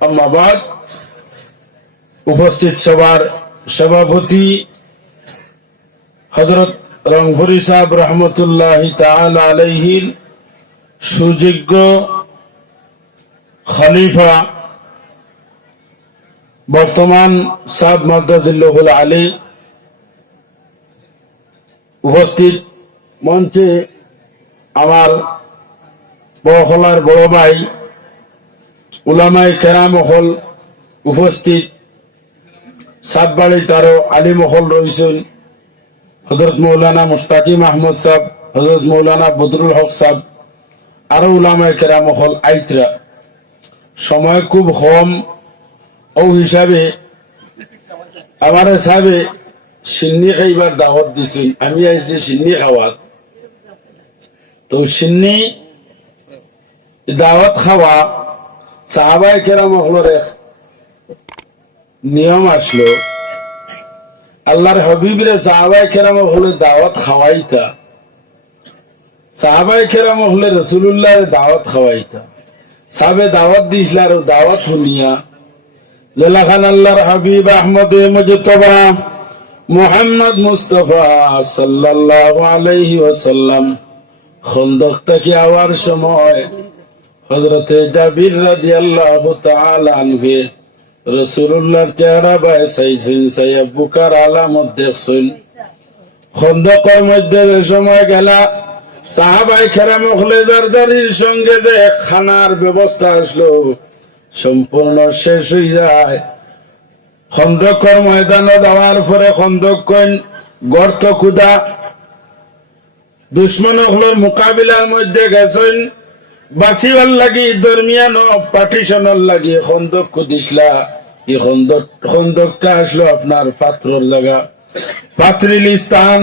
আম্মা বাদ, উপস্থিত সবার সভাপতি হযরত রংপুরি সাহেব রহমতুল্লাহি তাআলা আলাইহির সুযোগ্য খলিফা বর্তমান সাদ মাদ্রাজুল্লাহুল আলী, উপস্থিত মঞ্চে আমার বহলার বড় ভাই উলামায়ে কেরাম মহল উপস্থিত, সাতবাড়ি তারও আলী মহল রয়েছেন, হযরত মৌলানা মুস্তাকিম আহমদ সাহেব, হযরত মৌলানা বদরুল হক সাহেব, আরো উলামায়ে কেরাম মহল আইতরা। সময় খুব কম, ও হিসাবে আমার সাহেবে সিন্নি খাইবার দাওয়াত দিছেন, আমি আইছি সিন্নি খাওয়ার। তো সিন্নি দাওয়াত খাওয়া সাহাবায়ে কেরাম মহলের এক নিয়ম আসলো, আল্লাহর হাবিবরে সাহাবায়ে কেরাম হলে দাওয়াত খাওয়াইতা, সাহাবায়ে কেরাম হলে রাসূলুল্লাহর দাওয়াত খাওয়াইতা। সাহাবে দাওয়াত দিছিল আর দাওয়াত শুনিয়া জেলাখান আল্লাহর হাবিব আহমদ মুজতবা মুহাম্মদ মুস্তাফা সাল্লাল্লাহু আলাইহি ওয়াসাল্লাম খন্দক থেকে আওয়ার সময় হযরতে জাবির রাদিয়াল্লাহু তাআলা আনহু রাসূলুল্লাহর চেহারা বাইসাইছেন, সাইয়া বুকার আলামত দেখছেন। খন্দকের মধ্যে যে সময় গেলা সাহাবায়ে কেরাম খলেদারদারির সঙ্গে যে খানার ব্যবস্থা আসলো সম্পূর্ণ শেষ হয়ে যায়। খন্দকের ময়দানে যাওয়ার পরে খন্দক কইন গর্ত খুদা, দুশ্মন হলের মোকাবিলার মধ্যে গেছেন, বাঁচিবার লাগি দরমিয়ান পার্টিশনের লাগি খন্দক খুদিসলা। এই খন্দকটা আসলো আপনার পাত্রর জায়গা, পাত্রিল স্থান।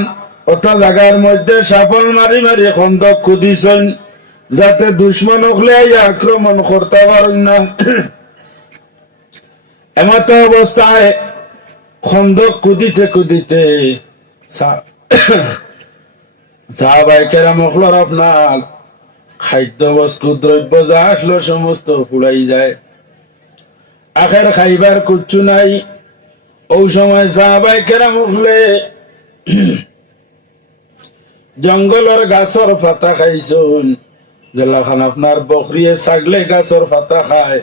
ওটা জায়গার মধ্যে সাফল মারি মারি খন্দক খুদিছেন, যাতে দুশ্মন হলে আক্রমণ করতে পারেন না। এমত অবস্থায় খন্দক কুদিতে কুদিতে সাহাবায়ে কেরাম হলের আপনার খাদ্য বস্তু দ্রব্য যা আসলো সমস্ত পুড়াই যায়, আখের খাইবার কুচ্ছু নাই। ওই সময় সাহাবায়ে কেরাম হলে জঙ্গলের গাছর পাতা খাইছেন, যেলাখান আপনার বকরিয়ে ছাগলে গাছর পাতা খায়,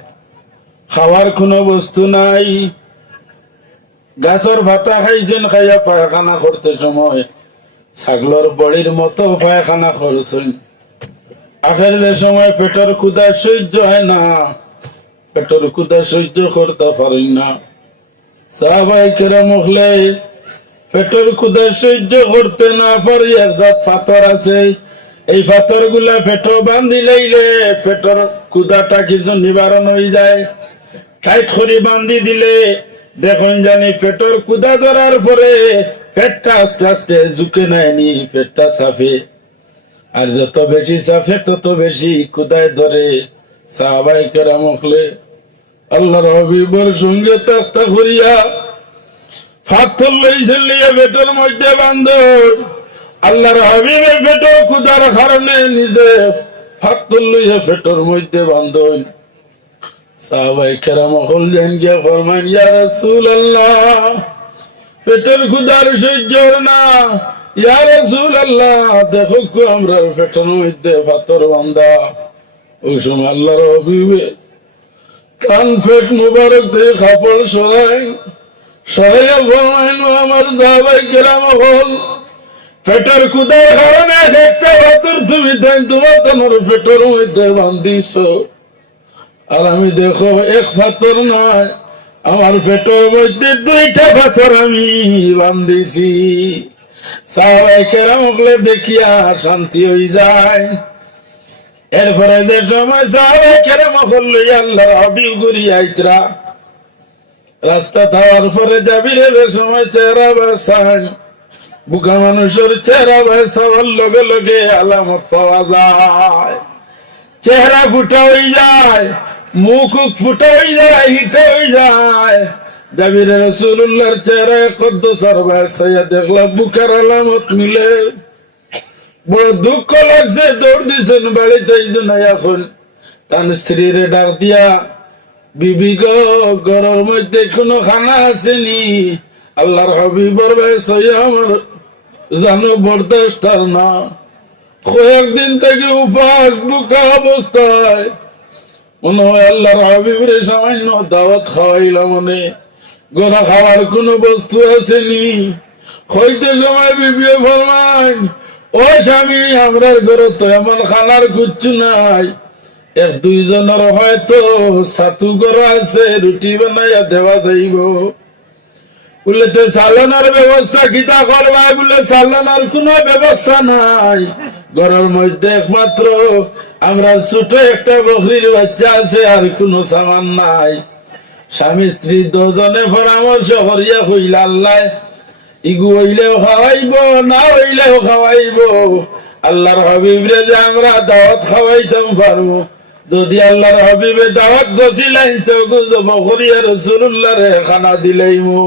খাওয়ার কোনো বস্তু নাই, গাছর পাতা খাইছেন, খাইয়া পায়খানা করতে সময় ছাগলের বড়ির মতো পায়খানা করছেন। আখের সময় পেটের ক্ষুধা সহ্য হয় না, পেটের ক্ষুধা সহ্য করতে পারেন না। সাহাবায়ে কেরাম হলে পেটের ক্ষুধা সহ্য করতে না পারি একজাত পাথর আছে, এই পাথর গুলা পেটো বান্ধি লাইলে পেটের ক্ষুধাটা কিছু নিবারণ হয়ে যায়। টাইট করে বান্ধি দিলে দেখুন জানি পেটের ক্ষুধা ধরার পরে পেটটা আস্তে আস্তে ঝুঁকে নেয়নি, পেটটা সাফে, আর যত বেশি সাফে তত বেশি ক্ষুধায় ধরে। সাহাবায়ে কেরাম হলে আল্লাহর হাবিবের সঙ্গে তাক্তা করিয়া পাথর লইছেন, লিয়ে পেটের মধ্যে বান্ধ। আল্লাহর হাবিবের পেটের ক্ষুধার কারণে নিজে পাথর লইয়া পেটের মধ্যে বান্ধন। সাহাবায়ে কেরাম হল যান গিয়া ফরমান, ইয়া রাসূলুল্লাহ, পেটের ক্ষুধার সহ্য না, ইয়া রাসূলুল্লাহ দেখো আমরা পেটের মধ্যে পাথর বান্ধা। ওই সময় আল্লাহর হাবিবে কান পেট মুবারক দিয়ে কাপড় সরাই সরাইয়া ফরমাইন, আমার সাহাবায়ে কেরাম হল পেটের ক্ষুধার কারণে একটা পাথর তুমি তোমার পেটের মধ্যে বান্ধিছ, আর আমি দেখো এক পাথর নয়, আমার পেটের মধ্যে দুইটা পাথর আমি বান্ধিছি। সাহাবায়ে কেরাম হলে দেখিয়া শান্তি হয়ে যায়। এরপরে যে সময় সাহাবায়ে কেরাম হলে আল্লাহর হাবিব ঘুরিয়ে আইতরা, রাস্তা থাকার পরে জাবিরের সময় চেহারা বাসায়, বুকা মানুষের চেহারা বাসার লগে লগে আলামত পাওয়া যায়, চেহারা ফুটা হয়ে যায়, মুখ ফুটা হয়ে যায়, হিটা হয়ে যায়। জাবির রাসূলুল্লাহর চেহারা কদ্দুসার বাসায় দেখলা বুকার আলামত মিলে, বড় দুঃখ লাগছে, দৌড় দিছেন বাড়িতে। এখন তার স্ত্রীরে ডাক দিয়া বিবি গো ঘরের মধ্যে কোনো খানা আসেনি? আল্লাহর হাবিবর ভাই সইয়া আমার জানো বরদাস্ত আর না। কয়েকদিন থেকে উপাস বুকা অবস্থায় মনে হয় আল্লাহর হাবিবের সামান্য দাওয়াত খাওয়াইলাম, মনে গোড়া খাওয়ার কোন বস্তু আসেনি। হইতে সময় বিবিও ফরমাই, ও স্বামী আমরার ঘরে তো এমন খানার কিচ্ছু নাই, এক দুইজনের হয়তো ছাতু গড়া আছে, রুটি বানাইয়া দেওয়া যাইব। বলে তো চালানোর ব্যবস্থা কিতা করবাই? বলে চালানোর কোনো ব্যবস্থা নাই, ঘরের মধ্যে একমাত্র আমরা ছোট একটা বকরির বাচ্চা আছে, আর কোনো সামান নাই। স্বামী স্ত্রী দুজনে পরামর্শ করিয়া কইলা, আল্লাহ ইগু হইলেও খাওয়াইব, না হইলেও খাওয়াইব। আল্লাহর হাবিবরে যে আমরা দাওয়াত খাওয়াইতাম পারবো, যদি আল্লাহর হাবিবে দাওয়াত গছিলেন তো বকরিয়া রাসূলুল্লাহ রে খানা দিলাইমু।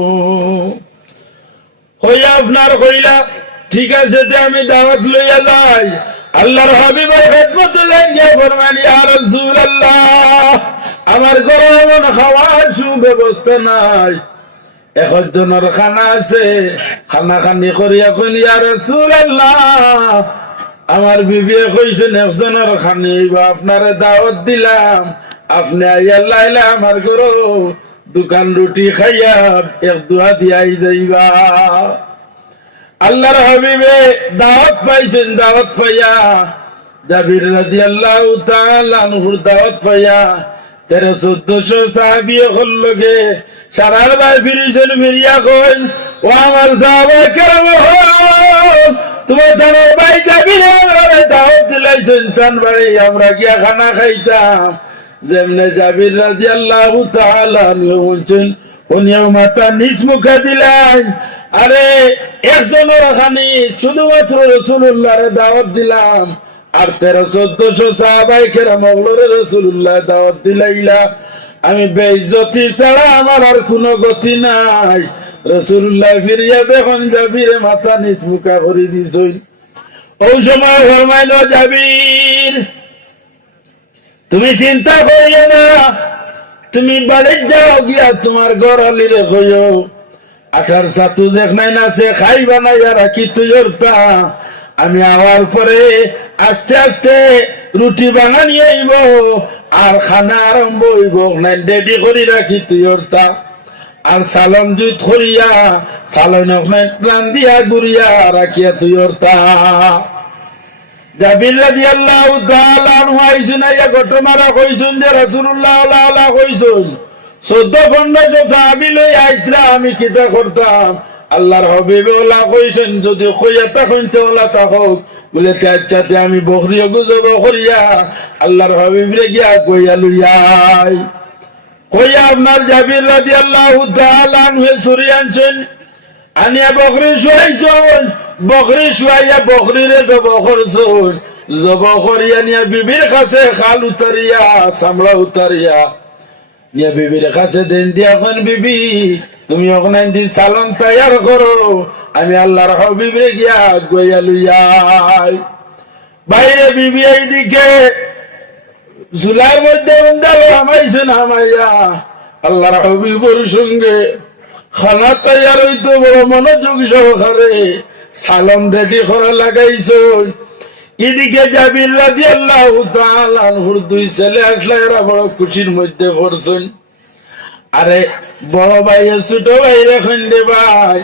হইয়া আপনার কইলা ঠিক আছে, আমি দাওয়াত লইয়া যাই। আল্লাহর হাবিবের খেদমতে যাইয়া ফরমান, ইয়া রাসূলুল্লাহ আমার ঘরে এমন খাওয়ার সুব্যবস্থা নাই, একজনের খানা আছে, খানা খানি করিয়া কইন, ইয়া রাসূলুল্লাহ আমার বিবিয়ে কইছেন একজনের খানি বা আপনারে দাওয়াত দিলাম, আপনি আইয়া লাইলা আমার ঘরে দোকান রুটি খাইয়া এক দুয়া দিয়াই যাইবা। আল্লাহর হাবিবে দাওয়াত পাইছেন, দাওয়াত পাইয়া জাবির রাদিয়াল্লাহু তাআলা আনহুর দাওয়াত পাইয়া 1300-1400 সাহাবী হলগে সারার ভাই ফিরিছেন। ফিরিয়া কইন, ও আমার সাহাবায়ে কেরাম, তোমার জানো ভাই জাবির আমারে দাওয়াত দিলাইছেন টান বাড়ি, আমরা গিয়া খানা খাইতাম। যেমনে জাবির রাদিয়াল্লাহু তাআলা আনহু বলছেন, উনিও মাথা নিচ মুখে দিলেন, আরে একজনের খানি শুধুমাত্র রাসূলুল্লাহর দাওয়াত দিলাম, আর 1300-1400 সাহাবায়ে কেরাম হলরে রাসূলুল্লাহ দাওয়াত দিলাইলা, আমি বেইজ্জতি ছাড়া আমার আর কোনো গতি নাই। রাসূলুল্লাহ ফিরিয়া দেখুন জাবিরে মাথা নিচ মুখা করে দিছেন। ওই সময় ফরমাইল, জাবির তুমি চিন্তা করিও না, তুমি বাড়ি যাও, গিয়া তোমার গড়ালিরে কইও আঠার ছাতু দেখ নাই না সে খাই বানাইয়া রাখি তুই ওরটা, আমি আওয়ার পরে আস্তে আস্তে রুটি বানানি আইব আর খানা আরম্ভ হইব, নাই রেডি করি রাখি তুই ওরটা। আর সালন জুত করিয়া সালন রান্দিয়া গুড়িয়া রাখিয়া তুই ওরটা। জাবির রাদিয়াল্লাহু তাআলা আনহু আইসুন, আইয়া ঘটনাটা কইসুন যে রাসূলুল্লাহ আল্লাহ কইসুন 1400-1500 সাহাবী লই আইতরা, আমি কিতা করতাম? আল্লাহর হাবিব ওলা কইছেন যদি কইয়া তখন তো ওলা থাকুক। বলে আচ্ছাতে আমি বকরিও গুজব করিয়া আল্লাহর হাবিবরে গিয়া কইয়া লইয়াই। কইয়া আপনার জাবির রাদিয়াল্লাহু তাআলা আনহু ছুরি আনছেন, আনিয়া বকরি শুয়াইছেন, বকরি শুয়াইয়া বকরিরে জব করছেন, জব করিয়া নিয়া বিবির কাছে খাল উতারিয়া চামড়া উতারিয়া নিয়া বিবির কাছে দেন দিয়া, এখন বিবি তুমি ওখানে সালন তৈয়ার করো, আমি আল্লাহর হাবিবরে গিয়া গইয়া লইয়াই। বাইরে বিবি এইদিকে চুলার মধ্যে হামাইছেন, হামাইয়া আল্লাহর হাবিবর সঙ্গে খানা তৈয়ার হইতো বড় মনোযোগ সহকারে সালন রেডি করা লাগাইছো। এদিকে জাবির রাদিয়াল্লাহু তাআলা আনহুর দুই ছেলে আসলে, এরা বড় খুশির মধ্যে পড়ছেন। আরে বড় ভাই ছোট ভাইরে খন্ডে ভাই,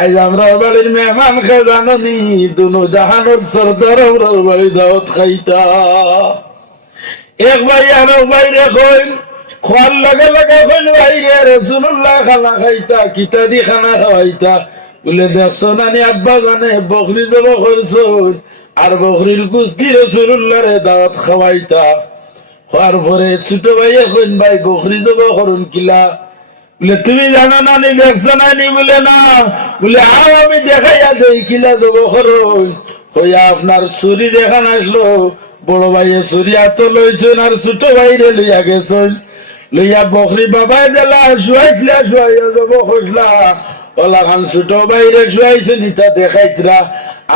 আজ আমরা বাড়ির মেহমান খে জানি, দুনো জাহানোর সরদার আমরা বাড়ি দাওয়াত খাইতা। এক ভাই আর বাইরে কইন, খোয়ার লগে লগে কইন ভাইরে রাসূলুল্লাহ খানা খাইতা, কিতা দি খানা খাওয়াইতা? বলে দেখছো নানি আব্বা জানে বকরি জব করছুন, আর বকরির কুস্তি রাসূলুল্লাহরে দাওয়াত খাওয়াইতা। হওয়ার পরে ছোট ভাইয়ে কইন, ভাই বকরি জব করুন কিলা? বলে তুমি জানো নানি, দেখছো নানি? বলে না। বলে আও আমি দেখাইয়া দেই কিলা জব করুন। কইয়া আপনার ছুরি দেখান আসলো, বড় ভাইয়ে ছুরি হাত লইছেন আর ছোট ভাইরে লইয়া গেছেন। লইয়া বকরি বাবাই দিলা, শুয়াইছিলা, শুয়াইয়া জব খসলা, ওলা খান ছোট ভাইরে শুয়াইছেন, ইটা দেখাইতরা।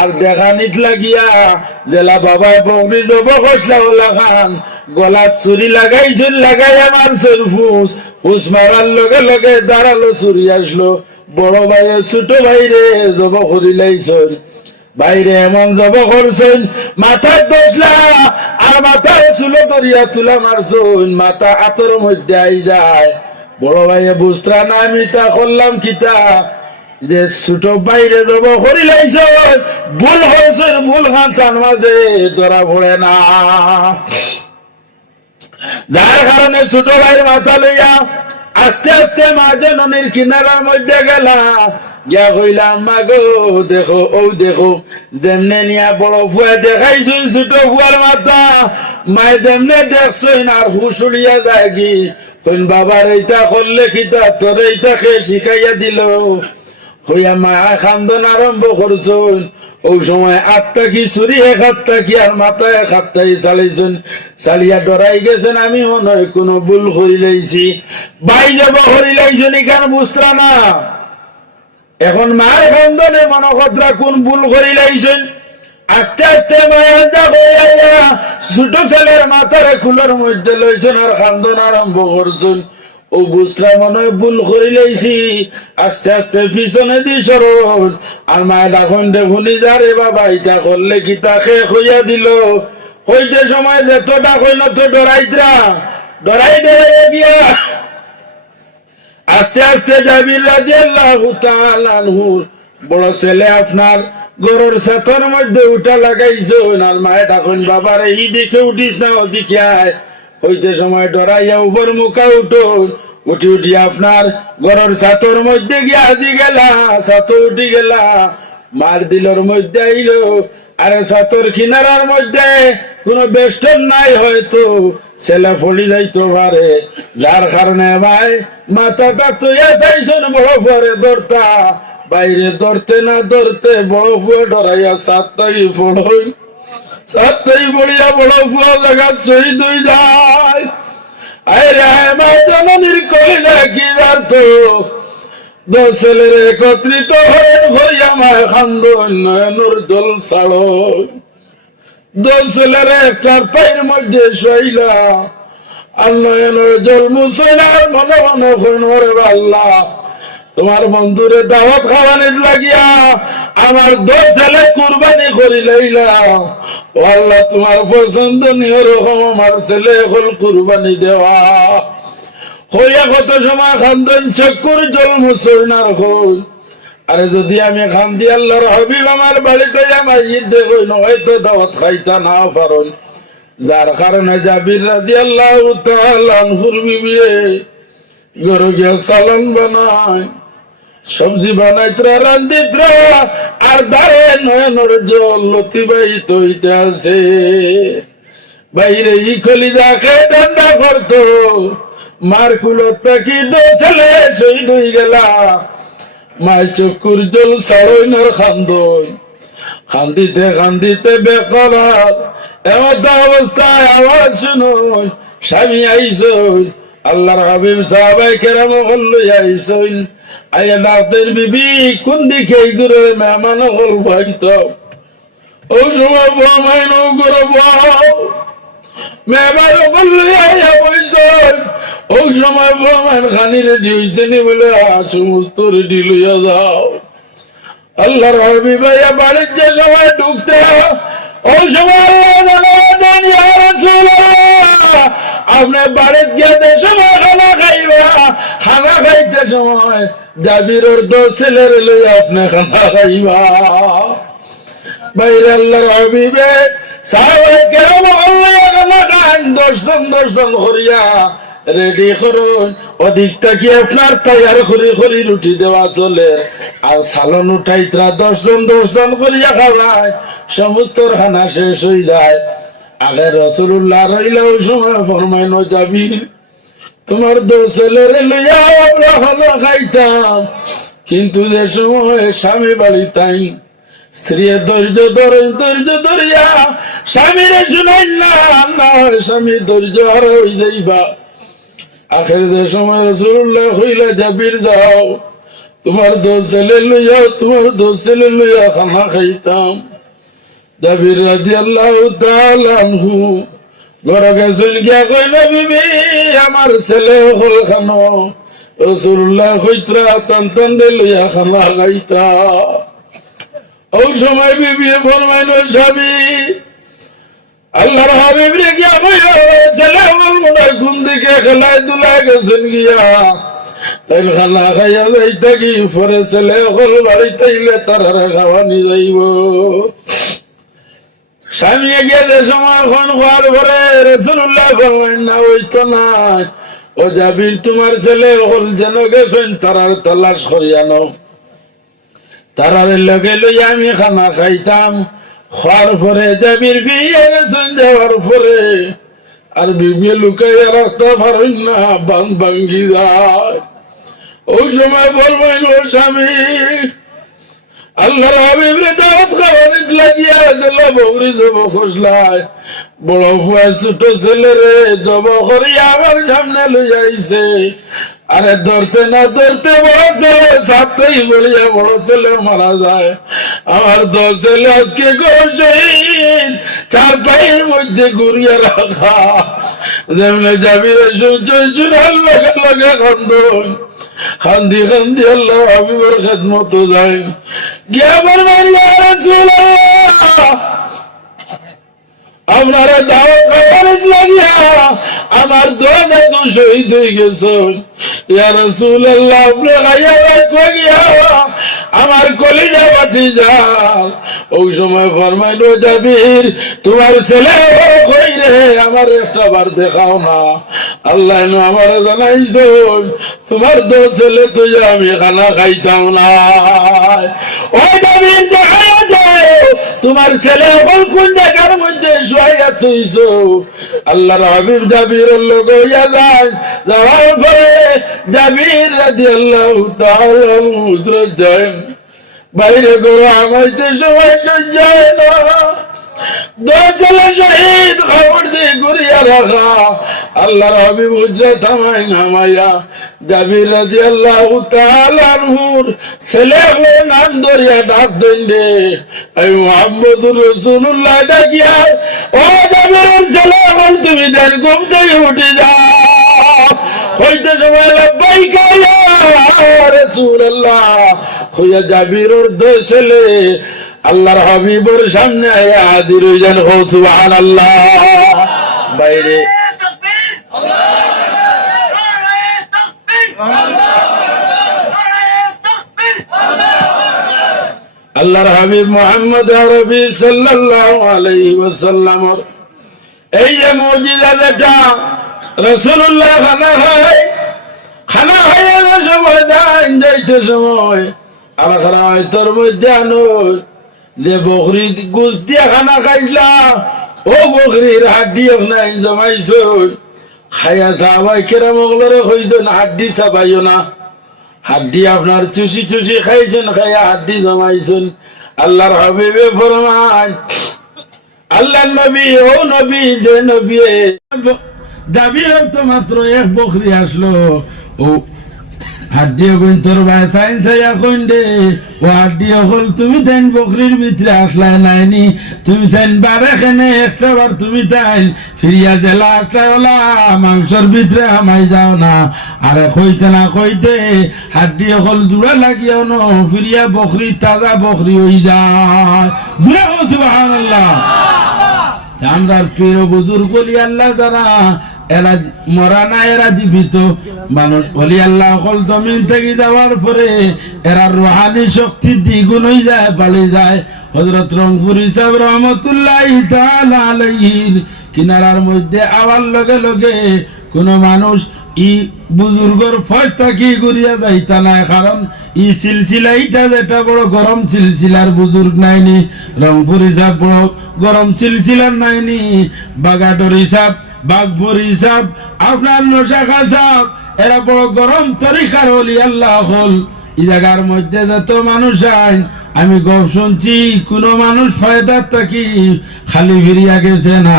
আর দেখা নিট লাগিয়া জেলা বাবাই বকরি জব খসলা, ওলা খান গলা চুরি লাগাইছেন, লাগাই আমার ফুস ফুস মারার লগে লগে দাঁড়ালো, চুরি আসলো। বড় ভাইয়ে ছোট ভাইরে জব করিলাইছেন, বাইরে এমন জব করছেন, মাথার দোষলা আর মাথায় চুলো করিয়া তুলা মারছেন, মাথা আতর মধ্যে আই যায়। বড় ভাইয়ে বুঝতা না আমি তা করলাম কিতা, যে ছোট বাইরে জব করিলাইছেন, ভুল হয়েছেন, ভুল হাতার মাঝে ধরা পড়ে না। যার কারণে ছোট ভাইয়ের মাথা লইয়া আস্তে আস্তে মাঝে নদীর কিনারার মধ্যে গেলা, গিয়া কইলাম মা গো দেখো, ও দেখো যেমনে নিয়া বড় ফুয়া দেখাইছুন ছোট ফুয়ার মাথা, মায় যেমনে দেখছেন আর হুসুলিয়া যায় কি কইন বাবার এইটা করলে কিতা তোর এইটা খেয়ে শিখাইয়া দিল হইয়া মা খান্দন আরম্ভ করছুন। ওই সময় আটটা কি চুরি এক হাতটা কি আর মাথায় এক হাতটাই চালাইছেন, চালিয়া ডরাই গেছেন আমি মনে হয় কোনো ভুল করিলাইছি, বাই যাব করিলাইছেন এখানে বুঝতা না। এখন মার খান্দনে মনকতরা কোন ভুল করিলাইছেন, আস্তে আস্তে মায়ের ছোট ছেলের মাথারে কুলোর মধ্যে লইছেন আর খান্দন আরম্ভ করছেন। ও বুঝলাম মনে হয় ভুল করিলাইছি, আস্তে আস্তে পিছনে দি সরল। আর মায়ের এখন দেখুনি যারে বাবা এটা করলে কি তাকে হইয়া দিল, হইতে সময় যতটা কইল তো ডরাইতরা, ডরাই ডরাইয়া গিয়া আস্তে আস্তে জাবির রাদিয়াল্লাহু তাআলা আনহুর বড় ছেলে আপনার গরুর ছাতর মধ্যে উঠা লাগাইছে। আর মায়ের ডাকুন বাবার এই দিকে উঠিস না ওদিকে আয়, হইতে সময় ডরাইয়া উপর মুখা উঠুন, উঠি উঠি আপনার গরুর ছাতর মধ্যে গিয়া দি গেলা, ছাতর উঠি গেলা, মার দিলর মধ্যে আইলো। আরে ছাতর কিনারার মধ্যে কোনো বেষ্টন নাই, হয়তো ছেলে ফলি যাইতে পারে, যার কারণে ভাই মাথাটা তুইয়া চাইছেন বড় পরে ধরতা, বাইরে ধরতে না ধরতে বড় ফুয়া ডরাইয়া সাতটাই পড়ই, সাতটাই পড়িয়া বড় ফুয়া জায়গা শহীদ হয়ে যায়। আরে মা জননীর কলিজা কি জানত, দশ ছেলের একত্রিত হইয়া মায় খান্দন নয়নুর দল ছাড়ো, দশ ছেলের এক চারপাইয়ের মধ্যে শৈলা আর নয়নের জল মুসইলার মনে মনে হরে আল্লাহ তোমার বন্ধুরে দাওয়াত খাওয়ানির লাগিয়া আমার দশ ছেলে কুরবানি করি লইলা, ও আল্লাহ তোমার পছন্দ নিয়ে রকম আমার ছেলে হল কুরবানি দেওয়া। হইয়া কত সময় খান্দন চক্কুর জল মুসইনার হই। আরে যদি আমি খান্দি আল্লাহর হাবিব আমার বাড়িতে আমার ঈদ দেখো হয়তো দাওয়াত খাইতা না পারন, যার কারণে জাবির রাদিয়াল্লাহু তাআলা আনহুর বিবি গরু গিয়া সালান বানায়, সবজি বানাইতরা রান্দিতরা, আর দাঁড়ে নয়নের জল লতিবাহিত হইতে আছে। বাইরে ই কলিজা খেয়ে ঠান্ডা করতো, মার কুলত তাকি ছেলে শহীদ হয়ে গেলা, মায় চকুর জল সাড়ইনর খান্দই, খান্দিতে খান্দিতে বেকরার এমন অবস্থায় আওয়াজ শুনই স্বামী আইসই, আল্লাহর হাবিব সাহাবায়ে কেরাম লই আইসই। আইয়া ডাক্তার বিবি কোন দিকে ঘুরে মেহমান হল ভাইত, ও সময় বউ মাইন করে বউ মেহমান লই আইয়া বইসই। ওই সময় বউমান খানি রেডি হইছে নি বলে সমস্ত রেডি লইয়া যাও। আল্লাহর হাবিব ভাইয়া বাড়ির যে সময় ঢুকতে, ওই সময় আপনি বাড়িতে গিয়ে সময় খানা খাইবা, খানা খাইতে সময় জাবিরের দশ ছেলের লইয়া আপনি খানা খাইবা। বাইরে আল্লাহর হাবিবে সাহাবায়ে কেরাম খানা খান, দর্শন দর্শন করিয়া রেডি করুন, অধিকটা কি আপনার তৈয়ার করে রুটি দেওয়া চলে, আর সালন উঠাইতরা দর্শন দর্শন করিয়া খাওয়ায়, সমস্ত খানা শেষ হয়ে যায়। আগে রাসূলুল্লাহ রইলা ওই সময় ফরমাইন যাবি তোমার দো ছেলের লইয়া আমরা খানা খাইতাম, কিন্তু যে সময় স্বামী বাড়ি তাই স্ত্রী ধৈর্য ধরিয়া স্বামীরে শুনাই না, স্বামী ধৈর্য হারা হয়ে যাইবা। আখের যে সময় রাসূলুল্লাহ কইলা জাবির যাও তোমার দোষ ছেলে লইয়া, তোমার দোষ ছেলে লইয়া খানা খাইতাম। জাবির রাদিয়াল্লাহু তাআলা আনহু ঘরে গেছেন গিয়া কইল বিবি আমার ছেলে হল খানো রাসূলুল্লাহ কইত্রা তান লইয়া খানা খাইতা। ওই সময় বিবি ফরমাইল স্বামী আল্লাহর হাবিব রে গিয়া কইল ছেলে হল মনে কোন দিকে খেলায় দুলায় গেছেন গিয়া তাই খানা খাইয়া যাইতা কি পরে ছেলে হল বাড়িতে ইলে তারা খাওয়ানি যাইব। স্বামী গিয়ে যে সময় এখন হওয়ার পরে রাসূলুল্লাহ ফরমাইন না ওই তো নাই ও জাবির তোমার ছেলে হল যেন গেছেন তারার তালাশ করিয়া নাও। তারার লগে লইয়া আমি খানা খাইতাম। খাওয়ার পরে জাবির বিয়ে গেছেন যাওয়ার পরে আর বিবি লুকাইয়া রাখতে পারেন না বাং ভাঙ্গি যায়। ওই সময় বলবেন ও স্বামী আল্লাহর হাবিব রে দাওয়াত খাওয়ানিত লাগিয়া দিল বকরি জব খুশলায় বড় ফুয়া ছোট ছেলে রে জব করিয়া আমার সামনে লইয়া আইছে। আরে ধরতে না ধরতে বড় ছেলে সাথেই বলিয়া বড় ছেলে মারা যায়। আমার 10 ছেলে আজকে গোশহীদ চার পায়ের মধ্যে ঘুরিয়া রাখা যেমনে যাবি সূর্য চূড়ার লগে লগে খন্দন খান্দি খান্দি আল্লাহ হাবিবের খেদমত যায় গিয়া বলবেন ইয়া রাসূলুল্লাহ আপনারা দাওয়াত খাওয়ানিত লাগিয়া আমার 2 শহীদ হয়ে গেছে। ইয়া রাসূলুল্লাহ আপনি গাইয়া রাখো গিয়া আমার কলিজা ফাটি যায়। ওই সময় ফরমাইল জাবির তোমার ছেলে কই রে আমার একটা বার দেখাও না। আল্লাহ আমার জানাইছো তোমার 2 ছেলে তুই আমি খানা খাইতাম না। ওই জাবির দেখাও তোমার ছেলে হল কোন জায়গার মধ্যে শুয়াইয়া থইছো। আল্লাহর হাবিব জাবিরের লগ হইয়া যায়। যাওয়ার পরে জাবির রাদিয়াল্লাহু তাআলা হুজুর যায় বাইরে গরু আমাইতে সময় সহ্য হয় না। 2 ছেলে শহীদ খবর দিয়ে ঘুরিয়া রাখা আল্লাহর হাবিব হুজ্জা থামাই নামাইয়া জাবির রাদিয়াল্লাহু তাআলা আনহুর ছেলে নাম ধরিয়া ডাক দেন রে এই মুহাম্মদুর রাসূলুল্লাহ ডাকিয়া ও জাবিরের ছেলে এখন তুমি দেন ঘুম থেকে উঠে যাও। হইতে সময় লাব্বাইকা ইয়া রাসূলুল্লাহ হইয়া জাবিরের 2 ছেলে আল্লাহর হাবিবের সামনে আয়া হাজির হই যান। ও সুবহানাল্লাহ। বাইরে আল্লাহর হাবিব মুহাম্মদ আরবি সাল্লাল্লাহু আলাইহি ওয়াসাল্লাম এই যে মুজিজা যেটা রাসূলুল্লাহ খানা খাইয়া সময় দান যাইতে সময় আর খারায় তোর মধ্যে আনো যে বকরি গোশ দিয়া খানা খাইলা ও বকরির হাড্ডি নাই জমাইছো খাইয়া সাহাবায়ে কেরাম ওগুলোরে কইছেন হাড্ডি চাবাইও না। হাড্ডি আপনার চুষি চুষি খাইছেন খাইয়া হাড্ডি জমাইছেন। আল্লাহর হাবিবে ফরমায় আল্লাহর নবী ও নবী যে নবী দাবি তো মাত্র 1 বকরি আসলো ও হাড্ডি কইন তোর ভাই সাইন্স আয়া কইন দে ও হাড্ডি হল তুমি দেন বকরির ভিতরে আসলাই নাইনি তুমি দেন বারে খানে একটা বার তুমি তাই ফিরিয়া জেলা আসলা মাংসর ভিতরে আমাই যাও না। আরে কইতে না কইতে হাড্ডি হল জুড়া লাগিয়াও ন ফিরিয়া বকরি তাজা বকরি হই যায়। জুড়া সুবহানাল্লাহ। আমরা পীর বুজুর্গ বলি আল্লাহ যারা এরা মরা না এরা জীবিত মানুষ বলি আল্লাহ হল জমিন থেকে যাওয়ার পরে এরা রুহানি শক্তি দ্বিগুণ হয়ে যায় পালে যায়। হযরত রংপুরি সাহেব রহমতুল্লাহি তাআলা আলাইহির কিনারার মধ্যে আওয়ার লগে লগে কোন মানুষ ই বুজুর্গর ফয়সা কি ঘুরিয়া যাইতা নাই কারণ ই সিলসিলা ইটা যেটা বড় গরম সিলসিলার বুজুর্গ নাইনি। রংপুরি সাহেব বড় গরম সিলসিলার নাইনি। বাগাডরি সাহেব বাগপুর হিসাব আপনার নশাখা সাহেব এরা বড় গরম তরিকার হলি আল্লাহ হল। এই জায়গার মধ্যে যত মানুষ আইন আমি গপ শুনছি কোন মানুষ ফায়দার থাকি খালি ফিরিয়া গেছে না।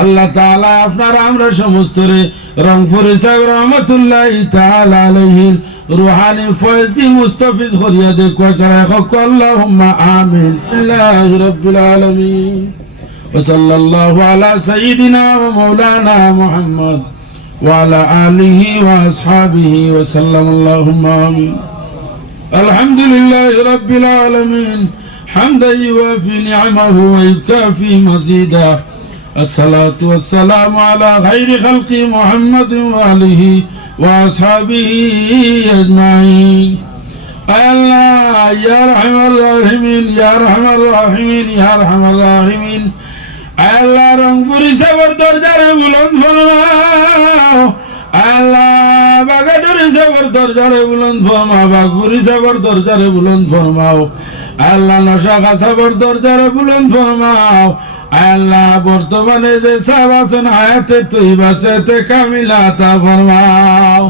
আল্লাহ তাআলা আপনারা আমরা সমস্ত রে রংপুর হিসাব রহমতুল্লাহি তাআলা আলাইহির রুহানি ফয়েজ দি মুস্তাফিজ করিয়া দে কোয়া আল্লাহুম্মা আমিন। আল্লাহ রাব্বুল আলামিন। وصلى الله على سيدنا ومولانا محمد وعلى آله وأصحابه وسلم اللهم آمين. الحمد لله رب العالمين حمدا يوافي نعمه ويكافي مزيدا. الصلاة والسلام على خير خلق محمد وآله وأصحابه أجمعين. الله يا أرحم الراحمين يا أرحم الراحمين يا أرحم الراحمين. الله রংপুরি সাগর দরজারে বুলন্দ ফরমাও। আল্লাহ বাগাডুরি সাগর দরজারে বুলন্দ ফরমাও। বাগপুরি সাগর দরজারে বুলন্দ ফরমাও। আল্লাহ নশাখা সাগর দরজারে বুলন্দ ফরমাও। আল্লাহ বর্তমানে যে সাহেব আছেন হায়াতে তৈবা সেতে কামিলা তা ফরমাও।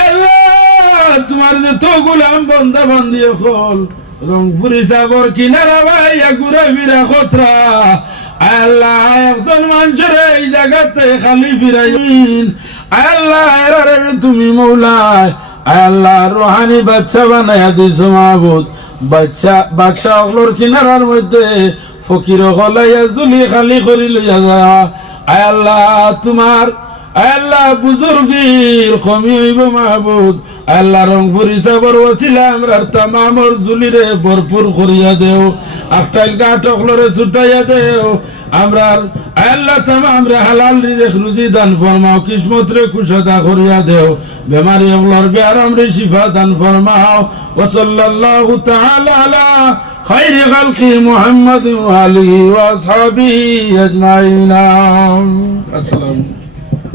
আল্লাহ তোমার যে তো গোলাম বন্দা বন্দি হল রংপুরি সাগর কিনারা ভাইয়া ঘুরে ফিরা খতরা। আল্লাহ একজন মানুষের এই জায়গাতে খালি ফিরাইন। আল্লাহ এরারে তুমি মৌলায় আল্লাহ রোহানি বাচ্চা বানাইয়া দিছ মাহবুদ। বাচ্চা অগলোর কিনারার মধ্যে ফকির হলাইয়া জুলি খালি করি লইয়া যা। আল্লাহ তোমার আল্লাহ বুজুর্গির কমি হইব মাহবুদ। আল্লাহ রংপুরি সাগর ওসিলা আমরার তামামর জুলিরে ভরপুর করিয়া দেও। আফটাইল গাট অগলোরে ছুটাইয়া দেও। আমরা আল্লাহ তামাম রে হালাল রিজিক রুজি দান ফরমাও। কিসমত রে কুশাদা করিয়া দেও। বেমারি অগলোর বেআরাম রে শিফা দান ফরমাও। ওয়া সাল্লাল্লাহু তাআলা আলা خير خلق محمد وآله وأصحابه أجمعين. السلام